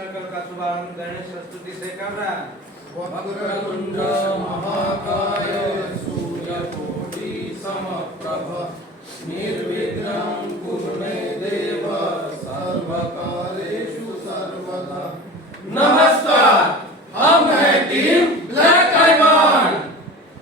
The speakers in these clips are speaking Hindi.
सर्कल का शुभारंभ गणेश स्तुति से कर रहा है। वक्रतुंड महाकाय सूर्यकोटि समप्रभ निर्विघ्नं कुरु मे देव सर्वकार्येषु सर्वदा। नमस्कार, हम हैं team black diamond.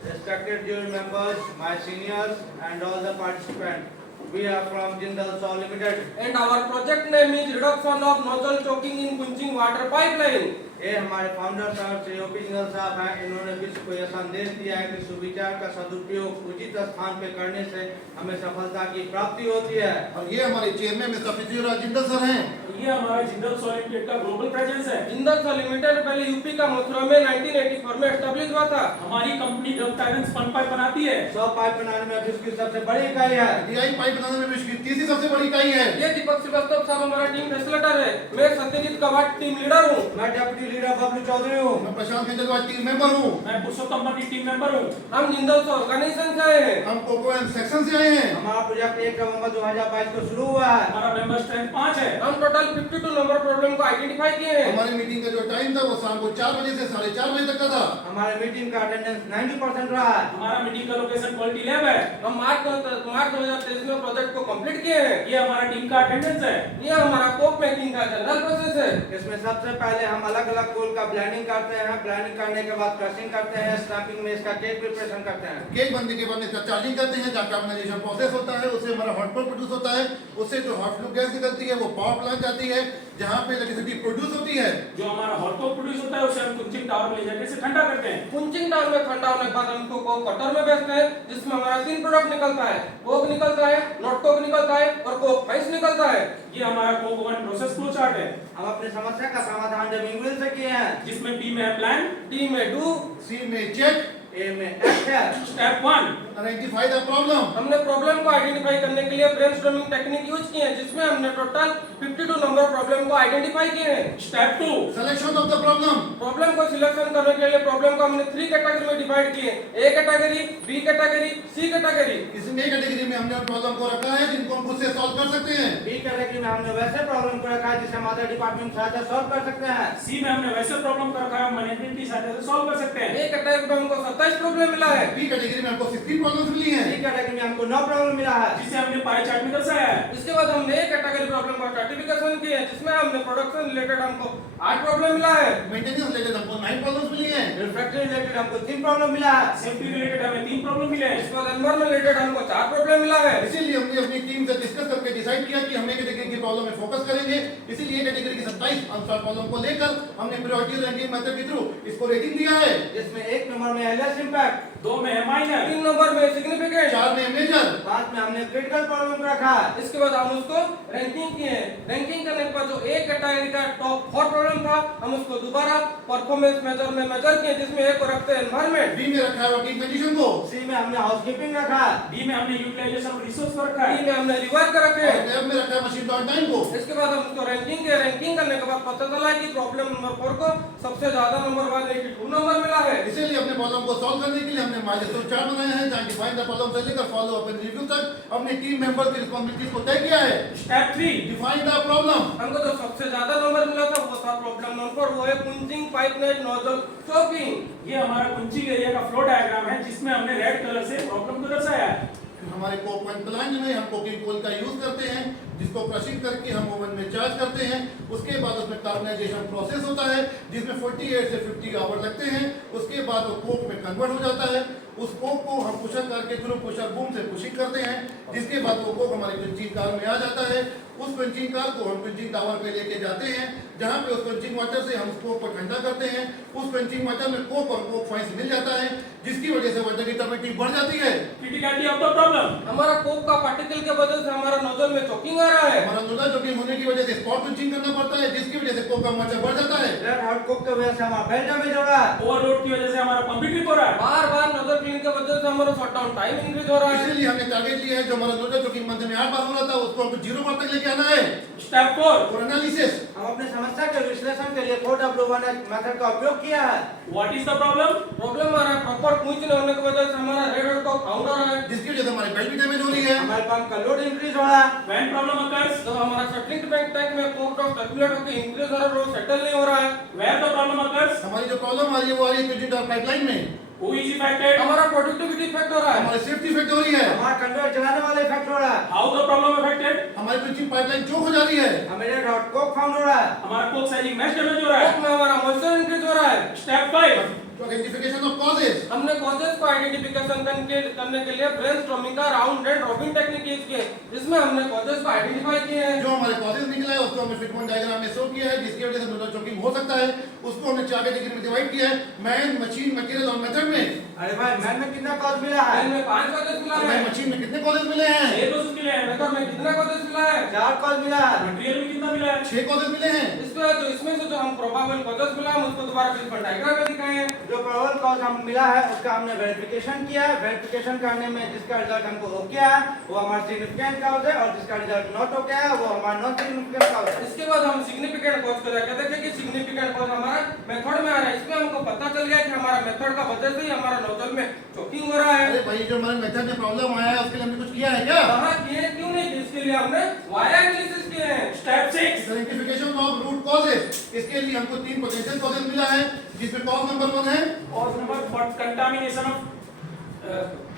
Respected jury members, my seniors and all the participants, we are from Jindal Saw Limited and our project name is reduction of nozzle choking in Kunching water pipeline. ये हमारे फाउंडर साहब श्री ओपी जिंदल साहब हैं। इन्होंने विश्व को यह संदेश दिया है कि सुविचार का सदुपयोग उचित स्थान पे करने से हमें सफलता की प्राप्ति होती है। और ये हमारे chairman mister Prithviraj Jindal sir हैं। ये हमारा जिंदल सॉ लिमिटेड का ग्लोबल प्रेजेंस है। जिंदल सॉ लिमिटेड पहले यूपी का मथुरा में 1984 में एस्टैब्लिश हुआ था। हमारी कंपनी डब टायरन स्पन पाइप बनाती है। 100 पाइप बनाने में विश्व की सबसे बड़ी इकाई है। डीआई पाइप बनाने में विश्व की तीसरी सबसे बड़ी इकाई है। ये दीपक श्रीवास्तव साहब हमारा टीम फैसिलिटेटर है। मैं सत्यजीत कवाट टीम लीडर हूँ। मैं डेप्यूटी लीडर बबलू चौधरी हूँ। मैं प्रशांत खंडेलवाल टीम मेंबर हूँ। मैं पुरुषोत्तम की टीम मेंबर हूँ। हम जिंदल सॉ ऑर्गेनाइजेशन से आए हैं। हम कोको एंड सेक्शन से आए हैं। हमारा प्रोजेक्ट 1 नवंबर 2022 को शुरू हुआ है। हमारा मेंबर स्ट्रेंथ 5 है। हम टोटल 52 नंबर प्रॉब्लम को आइडेंटिफाई किए हैं। हमारी मीटिंग का जो टाइम था वो शाम को 4 बजे से 4:30 बजे तक का था। हमारे मीटिंग का अटेंडेंस 90% रहा है। हमारा मीटिंग का लोकेशन क्वालिटी लैब है। हम मार्च 2023 में प्रोजेक्ट को कंप्लीट किए हैं। ये हमारा टीम का अटेंडेंस है। ये हमारा कोक मेकिंग का जनरल प्रोसेस है। इसमें सबसे पहले हम अलग-अलग कोल का ब्लेंडिंग करते हैं। ब्लेंडिंग करने के बाद क्रशिंग करते हैं। स्टैम्पिंग में इसका केक प्रिपरेशन करते हैं। केक बनने के बाद इसका चार्जिंग करते हैं। जहाँ कार्बनाइजेशन प्रोसेस होता है उससे हमारा हॉट फ्लो प्रोड्यूस होता है। उससे जो हॉट फ्लो गैस निकलती है वो पावर प्लांट जाती है जहाँ पे इलेक्ट्रिसिटी प्रोड्यूस होती है। जो हमारा हॉट को प्रोड्यूस होता है उसे हम कुंचिंग टावर में ले जाकर से ठंडा करते हैं। कुंचिंग टावर में ठंडा होने के बाद हम उसको कोक कटर में बेचते हैं जिसमें हमारा 3 प्रोडक्ट निकलता है। कोक निकलता है, नॉट कोक निकलता है और कोक फाइस निकलता है। ये हमारा Coke one process flow chart है। हम अपनी समस्या का समाधान डबिंग व्हील से किए हैं। जिसमें बी में है प्लान, डी में डू, सी में चेक, ए में एक्ट है। Step 1 identify the problem. हमने प्रॉब्लम को आइडेंटिफाई करने के लिए ब्रेनस्टॉर्मिंग टेक्निक यूज की है जिसमें हमने टोटल 52 नंबर प्रॉब्लम को आइडेंटिफाई किए हैं। Step 2 selection of the problem. Problem को सिलेक्शन करने के लिए प्रॉब्लम को हमने 3 कैटेगरी में डिवाइड किए। A category, B category, C category. इसमें कैटेगरी में हमने प्रॉब्लम को रखा है जिनको हम खुद से सॉल्व कर सकते हैं। बी कैटेगरी में हमने वैसे प्रॉब्लम को रखा है जिसे हम अदर डिपार्टमेंट सहायता सॉल्व कर सकते हैं। सी में हमने वैसे प्रॉब्लम को रखा है मैनेजमेंट की सहायता से सॉल्व कर सकते हैं। ए कैटेगरी में हमको 27 प्रॉब्लम मिला है। बी कैटेगरी में हमको 16 प्रॉब्लम्स मिली हैं। सी कैटेगरी में हमको 9 प्रॉब्लम मिला है। जिसे हमने पाई चार्ट में दर्शाया है। इसके बाद हमने ए कैटेगरी प्रॉब्लम का सर्टिफिकेशन किए हैं जिसमें हमने प्रोडक्शन रिलेटेड हमको 8 प्रॉब्लम मिला है। मेंटेनेंस रिलेटेड हमको 9 प्रॉब्लम्स मिली हैं। रिफ्रैक्टरी रिलेटेड हमको 3 प्रॉब्लम मिला है। सेफ्टी रिलेटेड हमें 3 प्रॉब्लम मिले हैं। इसके बाद एनवायरनमेंट रिलेटेड हमको 4 प्रॉब्लम मिला है। इसीलिए हमने अपनी टीम से डिस्कस करके डिसाइड किया कि हम एक कैटेगरी की प्रॉब्लम में फोकस करेंगे। इसीलिए कैटेगरी की 27 अनसॉल्व प्रॉब्लम को लेकर हमने प्रायोरिटी रैंकिंग मेथड के थ्रू इसको रेटिंग दिया है। जिसमें 1 नंबर में एलएस इंपैक्ट, 2 में है माइनर, 3 नंबर में सिग्निफिकेंट, 4 में मेजर, 5 में हमने क्रिटिकल प्रॉब्लम को रखा है। इसके बाद हम उसको रैंकिंग किए हैं। रैंकिंग करने के बाद जो ए कैटेगरी का टॉप 4 प्रॉब्लम था हम उसको दोबारा परफॉर्मेंस मेजर में मेजर किए जिसमें ए को रखते हैं एनवायरनमेंट, बी में रखा है वर्किंग कंडीशन को, सी में हमने हाउसकीपिंग रखा है। डी में हमने यूटिलाइजेशन ऑफ रिसोर्स को रखा ई है। में हमने रिवर्क कर रखे और हैं। एफ में रखा है मशीन डाउन टाइम को। इसके बाद हम उसको रैंकिंग किए। रैंकिंग करने के बाद पता चला कि प्रॉब्लम नंबर 4 को सबसे ज्यादा नंबर 182 नंबर मिला है। इसीलिए अपने प्रॉब्लम को सॉल्व करने के लिए हमने माइलस्टोन चार्ट बनाया है जहां डिफाइन द प्रॉब्लम से लेकर फॉलो अप एंड रिव्यू तक अपने टीम मेंबर्स की रिस्पांसिबिलिटीज को तय किया है। Step 3 define the problem. हमको जो सबसे ज्यादा नंबर मिला था वो था प्रॉब्लम नंबर 4, वो है कुंचिंग पाइपलाइन नोजल चोकिंग। ये हमारा कुंचिंग एरिया का फ्लो डायग्राम है जिसमें हमने रेड कलर से प्रॉब्लम को दर्शाया है। हमारे कोक वन प्लांट में हम कोकिंग कोल का यूज करते हैं जिसको क्रशिंग करके हम ओवन में चार्ज करते हैं। उसके बाद उसमें कार्बनाइजेशन प्रोसेस होता है जिसमें 48 से 50 आवर लगते हैं। उसके बाद वो कोक में कन्वर्ट हो जाता है। उस कोक को हम पुशर करके थ्रू पुशर बूम से पुशिंग करते हैं जिसके बाद वो कोक हमारे कुंचिंग कार में आ जाता है। उस कुंचिंग कार को हम कुंचिंग टावर पे लेके जाते हैं जहाँ पे उस कुंचिंग वाटर से हम उस कोक को ठंडा करते हैं। उस कुंचिंग वाटर में कोक और कोक फाइंस मिल जाता है जिसकी वजह से वाटर की टेम्परेचर बढ़ जाती है। क्रिटिकलिटी ऑफ द प्रॉब्लम, हमारा कोक का पार्टिकल के वजह से हमारा नोजल में चोकिंग आ रहा है। हमारा नोजल चोकिंग होने की वजह से स्पॉट कुंचिंग करना पड़ता है जिसकी वजह से कोक का मॉइस्चर बढ़ जाता है। रेड हॉट कुक की वजह से हमारा बेल्ट डैमेज हो रहा है। ओवरलोड की वजह से हमारा पंप भी लीक हो रहा है। बार-बार नोजल क्लीन के वजह से हमारा शटडाउन टाइम इंक्रीज हो रहा है। इसीलिए हमने टारगेट लिया है जो हमारा नोजल चोकिंग मंथ में 8 बार हो रहा था उसको हमको 0 बार तक लेके आना है। स्टेप 4 और एनालिसिस, हम अपने समस्या के विश्लेषण के लिए 4W1 मेथड का उपयोग किया है। What is the problem? Problem हमारा प्रॉपर कुंच न होने की वजह से हमारा रेड हॉट को फाउंड हो रहा है। जिसकी वजह से हमारी बेल्ट भी डैमेज हो रही है। हमारे पंप का लोड इंक्रीज हो रहा है। व्हेन प्रॉब्लम अकर्स, तो हमारा सेटलिंग टैंक में कोक डॉट सर्कुलेट होकर इंक्रीज हो रहा वो सेटल नहीं हो रहा है। Where the problem occurs? हमारी जो प्रॉब्लम आ रही है वो आ रही है क्विजिट और पाइपलाइन में। Who is affected? हमारा प्रोडक्टिविटी इफेक्ट हो रहा है। हमारी सेफ्टी इफेक्ट हो रही है। हमारा कंडक्टर चलाने वाला इफेक्ट हो रहा है। How the problem affected? हमारी क्विजिट पाइपलाइन चोक हो जा रही है। हमारे डॉट कोक फाउंड हो रहा है। हमारा कोक साइजिंग मैच डैमेज हो रहा है। कोक में हमारा मॉइस्चर इंक्रीज हो रहा है। Step 5. तो आइडेंटिफिकेशन ऑफ कॉजेस, हमने कॉजेस को आइडेंटिफिकेशन करने के लिए ब्रेनस्टॉर्मिंग का round and robin technique use किए, जिसमें हमने कॉजेस को आइडेंटिफाई किए हैं। जो हमारे कॉजेस निकला है उसको हमने फिटमेंट डायग्राम में शो किया है, जिसकी वजह से न्यूरल चोकिंग हो सकता है। उसको हमने 4 कैटेगरी में डिवाइड किया है, मैन, मशीन, मटेरियल और मेथड में। अरे भाई मैन में कितना कॉज मिला है? मैन में 5 कॉजेस मिला मैन है। मशीन में कितने कॉजेस मिले हैं? 6 कोसेस मिले हैं। मेथड में कितना कॉजेस मिला है? 4 कॉज मिला है। मटेरियल में कितना मिला है? 6 कॉजेस मिले हैं। इसमें से जो हम प्रोबेबल कॉजेस मिला हम उसको दोबारा फिर डायग्राम में दिखाए हैं। जो प्रोबेबल कॉज हम मिला है उसका हमने वेरिफिकेशन किया है। वेरिफिकेशन करने में जिसका रिजल्ट हमको ओके है वो हमारा सिग्निफिकेंट कॉज है, और जिसका रिजल्ट नॉट ओके है वो हमारा नॉन सिग्निफिकेंट कॉज है। इसके बाद हम सिग्निफिकेंट कॉज को जाके देखें कि सिग्निफिकेंट कॉज हमारा मेथड में आ रहा है। इसमें हमको पता चल गया कि हमारा मेथड का वजह से ही हमारा नोजल में चोकिंग हो रहा है। अरे भाई जो हमारे मेथड में प्रॉब्लम आया है उसके लिए हमने कुछ किया है क्या? कहां किए, क्यों नहीं किए? इसके लिए हमने वाया एनालिसिस किए हैं। Step 6. Identification of root causes, इसके लिए हमको 3 पोटेंशियल कॉजेस मिला है, जिसमें कॉज नंबर 1 है Cause number what contamination of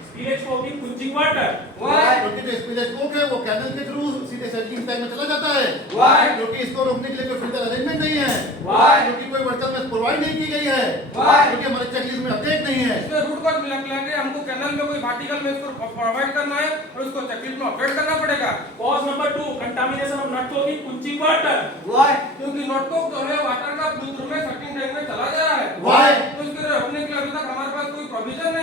spillage of the quenching water. Why क्योंकि जो स्पिलेज कोक है वो कैनल के थ्रू सीधे सेटिंग टैंक में चला जाता है। Why? क्योंकि इसको रोकने के लिए कोई फिल्टर अरेंजमेंट नहीं है। Why? क्योंकि कोई वर्कर में प्रोवाइड नहीं की गई है। Why? क्योंकि हमारे चेकलिस्ट में अपडेट नहीं है। इसमें रूट कॉज मिला के हमको कैनल में कोई वर्टिकल में इसको प्रोवाइड करना है और उसको चेकलिस्ट में अपडेट करना पड़ेगा। Cause number 2 contamination of nut coke in quenching water. Why? क्योंकि नोटबुक जो है वाटर का ब्लू में 13 टैंक में चला जा रहा है। Why? तो इसके लिए रोकने के लिए अभी तक हमारे पास कोई प्रोविजन नहीं